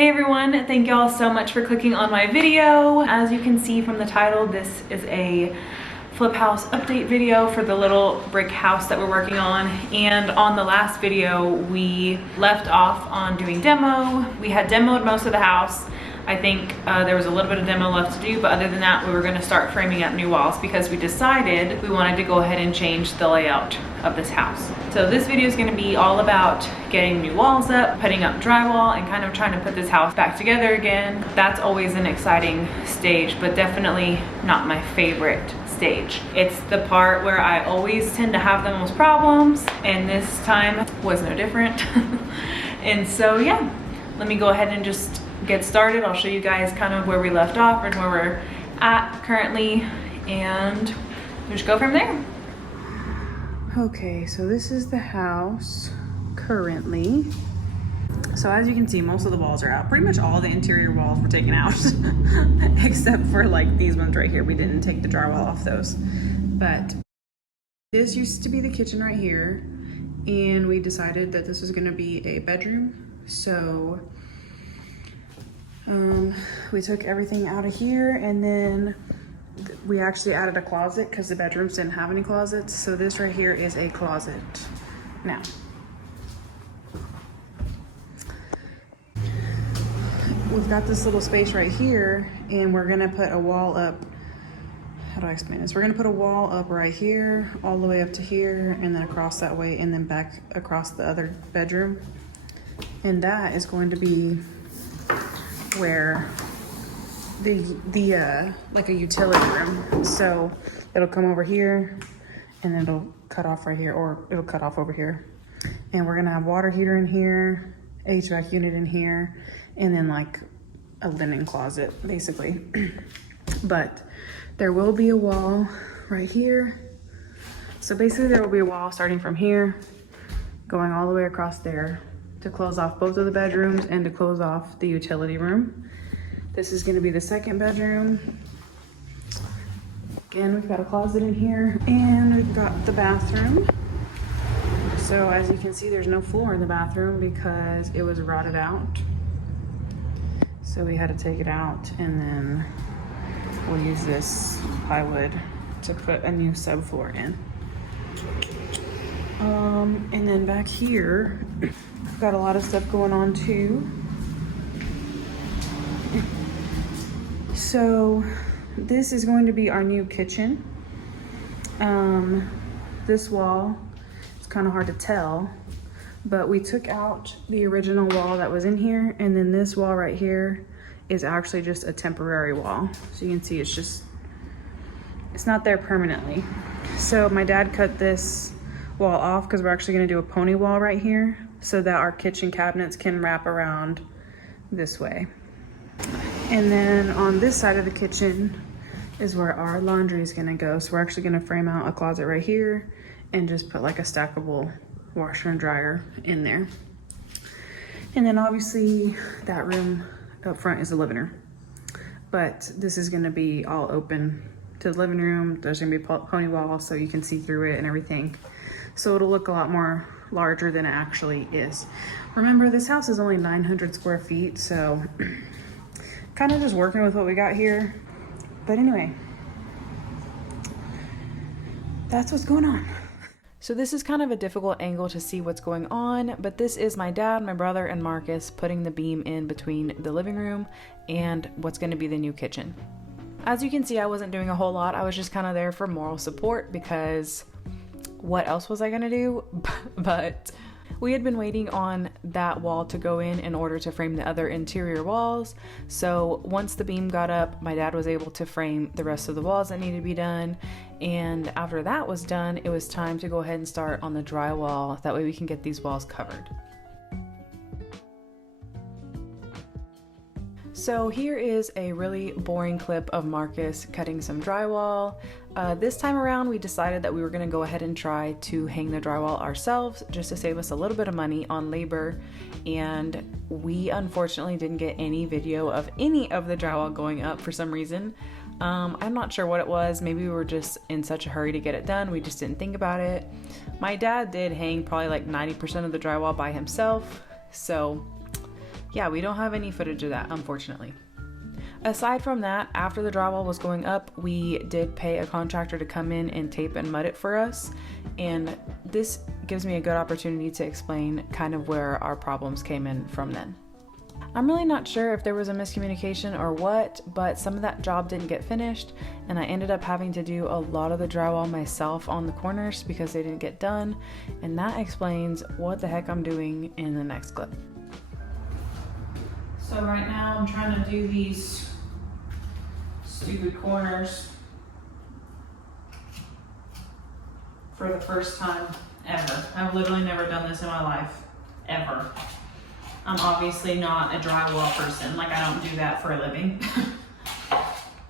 Hey everyone, thank y'all so much for clicking on my video. As you can see from the title, this is a flip house update video for the little brick house that we're working on. And on the last video, we left off on doing demo. We had demoed most of the house. I think there was a little bit of demo left to do, but other than that, we were gonna start framing up new walls because we decided we wanted to go ahead and change the layout of this house. So this video is gonna be all about getting new walls up, putting up drywall, and kind of trying to put this house back together again. That's always an exciting stage, but definitely not my favorite stage. It's the part where I always tend to have the most problems, and this time was no different. And so yeah, let me go ahead and just get started. I'll show you guys kind of where we left off and where we're at currently, and we'll just go from there. Okay, so this is the house currently. So as you can see, most of the walls are out. Pretty much all the interior walls were taken out except for like these ones right here. We didn't take the drywall off those. But this used to be the kitchen right here, and we decided that this was gonna be a bedroom. So we took everything out of here, and then we actually added a closet because the bedrooms didn't have any closets. So this right here is a closet now. We've got this little space right here, and we're gonna put a wall up. How do I explain this? We're gonna put a wall up right here, all the way up to here, and then across that way, and then back across the other bedroom. And that is going to be where the like a utility room. So it'll come over here, and then it'll cut off right here, or it'll cut off over here. And we're gonna have water heater in here, HVAC unit in here, and then like a linen closet basically. But there will be a wall right here. So basically there will be a wall starting from here, going all the way across there to close off both of the bedrooms and to close off the utility room. This is gonna be the second bedroom. Again, we've got a closet in here, and we've got the bathroom. So as you can see, there's no floor in the bathroom because it was rotted out. So we had to take it out, and then we'll use this plywood to put a new subfloor in. And then back here, I've got a lot of stuff going on too. So this is going to be our new kitchen. This wall, it's kind of hard to tell, but we took out the original wall that was in here, and then this wall right here is actually just a temporary wall. So you can see it's not there permanently. So my dad cut this wall off because we're actually going to do a pony wall right here so that our kitchen cabinets can wrap around this way. And then on this side of the kitchen is where our laundry is going to go. So we're actually going to frame out a closet right here and just put like a stackable washer and dryer in there. And then obviously that room up front is the living room, but this is going to be all open to the living room. There's going to be a pony wall so you can see through it and everything. So it'll look a lot more larger than it actually is. Remember, this house is only 900 square feet, so kind of just working with what we got here. But anyway, that's what's going on. So this is kind of a difficult angle to see what's going on, but this is my dad, my brother, and Marcus putting the beam in between the living room and what's going to be the new kitchen. As you can see, I wasn't doing a whole lot. I was just kind of there for moral support because what else was I gonna do? But we had been waiting on that wall to go in order to frame the other interior walls. So once the beam got up, my dad was able to frame the rest of the walls that needed to be done. And after that was done, it was time to go ahead and start on the drywall. That way we can get these walls covered. So here is a really boring clip of Marcus cutting some drywall. This time around, we decided that we were going to go ahead and try to hang the drywall ourselves just to save us a little bit of money on labor. And we unfortunately didn't get any video of any of the drywall going up for some reason. I'm not sure what it was. Maybe we were just in such a hurry to get it done. We just didn't think about it. My dad did hang probably like 90% of the drywall by himself. So yeah, we don't have any footage of that, unfortunately. Aside from that, after the drywall was going up, we did pay a contractor to come in and tape and mud it for us. And this gives me a good opportunity to explain kind of where our problems came in from then. I'm really not sure if there was a miscommunication or what, but some of that job didn't get finished, and I ended up having to do a lot of the drywall myself on the corners because they didn't get done, and that explains what the heck I'm doing in the next clip. So right now I'm trying to do these stupid corners for the first time ever. I've literally never done this in my life, ever. I'm obviously not a drywall person, like I don't do that for a living.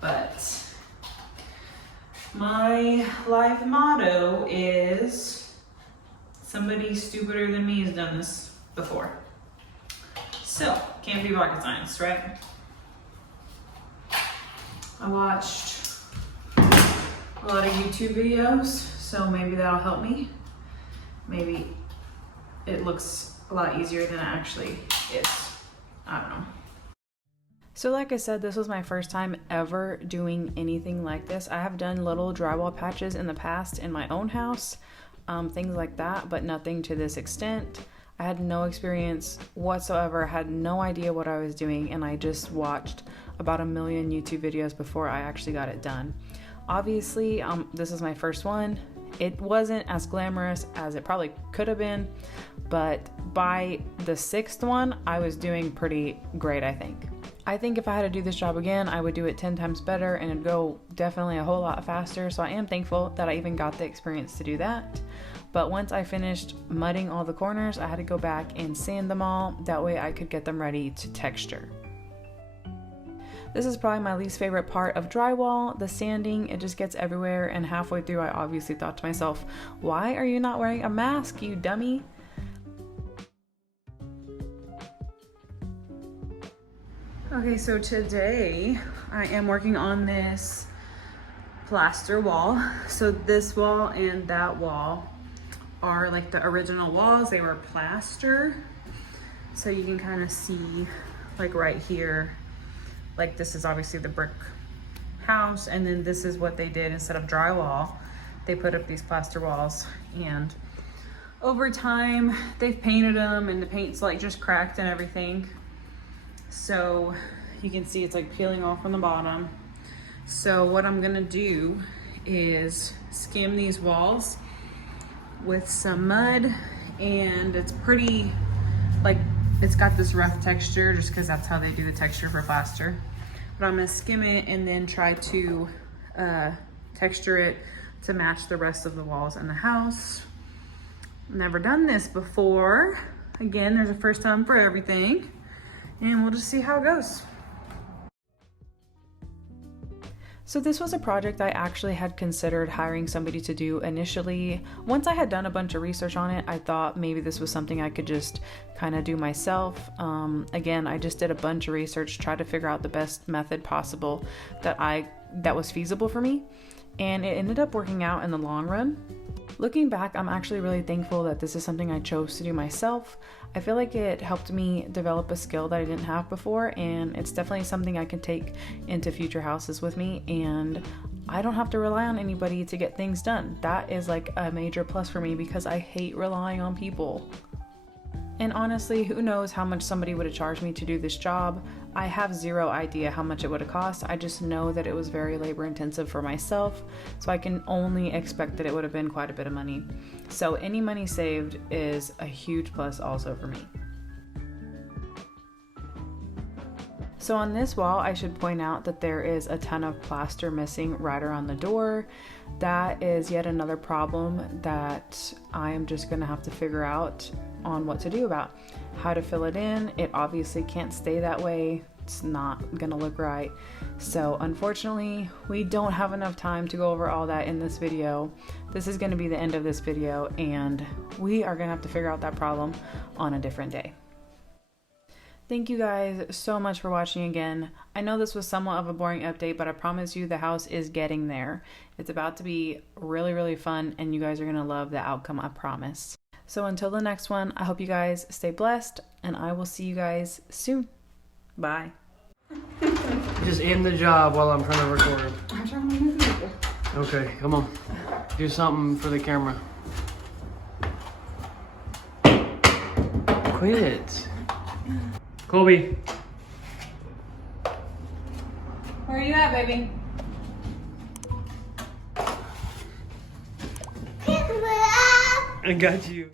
But my life motto is somebody stupider than me has done this before. So, can't be rocket science, right? I watched a lot of YouTube videos, so maybe that'll help me. Maybe it looks a lot easier than it actually is. I don't know. So like I said, this was my first time ever doing anything like this. I have done little drywall patches in the past in my own house, things like that, but nothing to this extent. I had no experience whatsoever, had no idea what I was doing, and I just watched about 1 million YouTube videos before I actually got it done. Obviously, this is my first one. It wasn't as glamorous as it probably could have been, but by the 6th one, I was doing pretty great, I think. I think if I had to do this job again, I would do it 10 times better and it'd go definitely a whole lot faster. So I am thankful that I even got the experience to do that. But once I finished mudding all the corners, I had to go back and sand them all. That way I could get them ready to texture. This is probably my least favorite part of drywall, the sanding. It just gets everywhere, and halfway through I obviously thought to myself, why are you not wearing a mask, you dummy? Okay, so today I am working on this plaster wall. So this wall and that wall are like the original walls. They were plaster. So you can kind of see like right here, like this is obviously the brick house, and then this is what they did instead of drywall. They put up these plaster walls, and over time they've painted them and the paint's like just cracked and everything. So you can see it's like peeling off from the bottom. So what I'm gonna do is skim these walls with some mud, and it's pretty, like, it's got this rough texture just because that's how they do the texture for plaster. But I'm gonna skim it and then try to texture it to match the rest of the walls in the house. Never done this before. Again, there's a first time for everything, and we'll just see how it goes. So this was a project I actually had considered hiring somebody to do initially. Once I had done a bunch of research on it, I thought maybe this was something I could just kind of do myself. Again, I just did a bunch of research, tried to figure out the best method possible that was feasible for me, and it ended up working out in the long run. Looking back, I'm actually really thankful that this is something I chose to do myself. I feel like it helped me develop a skill that I didn't have before, and it's definitely something I can take into future houses with me, and I don't have to rely on anybody to get things done. That is like a major plus for me because I hate relying on people. And honestly, who knows how much somebody would have charged me to do this job. I have zero idea how much it would have cost. I just know that it was very labor intensive for myself, so I can only expect that it would have been quite a bit of money. So any money saved is a huge plus also for me. So on this wall, I should point out that there is a ton of plaster missing right around the door. That is yet another problem that I am just gonna have to figure out on what to do about. How to fill it in. It obviously can't stay that way. It's not gonna look right. So unfortunately, we don't have enough time to go over all that in this video. This is gonna be the end of this video, and we are gonna have to figure out that problem on a different day. Thank you guys so much for watching again. I know this was somewhat of a boring update, but I promise you the house is getting there. It's about to be really, really fun, and you guys are gonna love the outcome, I promise. So until the next one, I hope you guys stay blessed, and I will see you guys soon. Bye. Just end the job while I'm trying to record. I'm trying to move people. Okay, come on. Do something for the camera. Quit. Colby. Where are you at, baby? I got you.